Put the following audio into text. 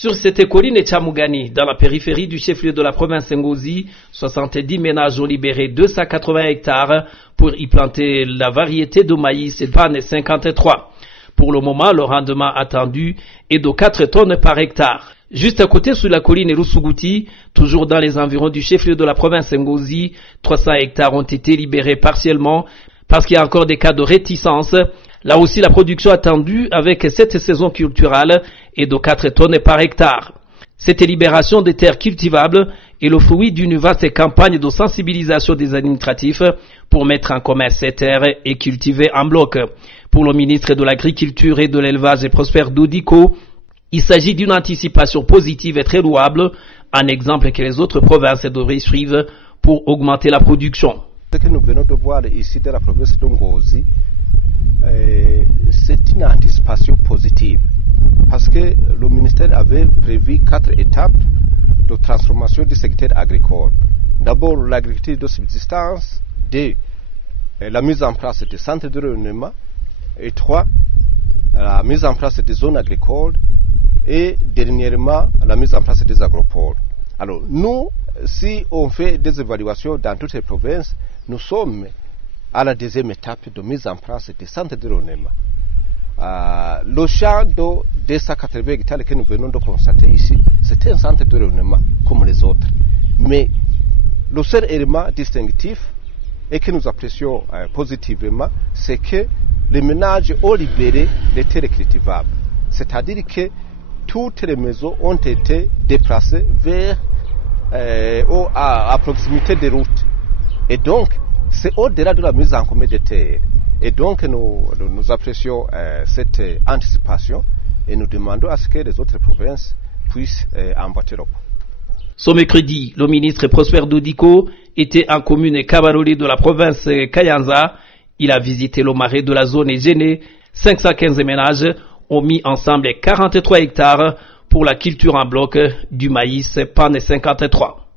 Sur cette colline Tchamougani, dans la périphérie du chef-lieu de la province Ngozi, 70 ménages ont libéré 280 hectares pour y planter la variété de maïs PAN 53. Pour le moment, le rendement attendu est de 4 tonnes par hectare. Juste à côté, sur la colline Rusuguti, toujours dans les environs du chef-lieu de la province Ngozi, 300 hectares ont été libérés partiellement parce qu'il y a encore des cas de réticence. Là aussi, la production attendue avec cette saison culturelle est de 4 tonnes par hectare. Cette libération des terres cultivables est le fruit d'une vaste campagne de sensibilisation des administratifs pour mettre en commun ces terres et cultiver en bloc. Pour le ministre de l'Agriculture et de l'Élevage Prosper Dodiko, il s'agit d'une anticipation positive et très louable, un exemple que les autres provinces devraient suivre pour augmenter la production. Ce que nous venons de voir ici dans la province de Ngozi, c'est une anticipation positive parce que le ministère avait prévu 4 étapes de transformation du secteur agricole. D'abord l'agriculture de subsistance, 2 la mise en place des centres de rayonnement, et 3 la mise en place des zones agricoles, et dernièrement la mise en place des agropoles. Alors nous, si on fait des évaluations dans toutes les provinces, nous sommes à la deuxième étape de mise en place des centres de rayonnement. Le champ de 280 hectares que nous venons de constater ici, c'est un centre de rayonnement comme les autres. Mais le seul élément distinctif et que nous apprécions positivement, c'est que les ménages ont libéré les terres cultivables. C'est-à-dire que toutes les maisons ont été déplacées vers à proximité des routes. Et donc, c'est au-delà de la mise en commun des terres. Et donc, nous apprécions cette anticipation et nous demandons à ce que les autres provinces puissent emboîter le pas. Ce mercredi, le ministre Prosper Dodiko était en commune Kabaroli de la province Kayanza. Il a visité le marais de la zone Géné. 515 ménages ont mis ensemble 43 hectares pour la culture en bloc du maïs PAN 53.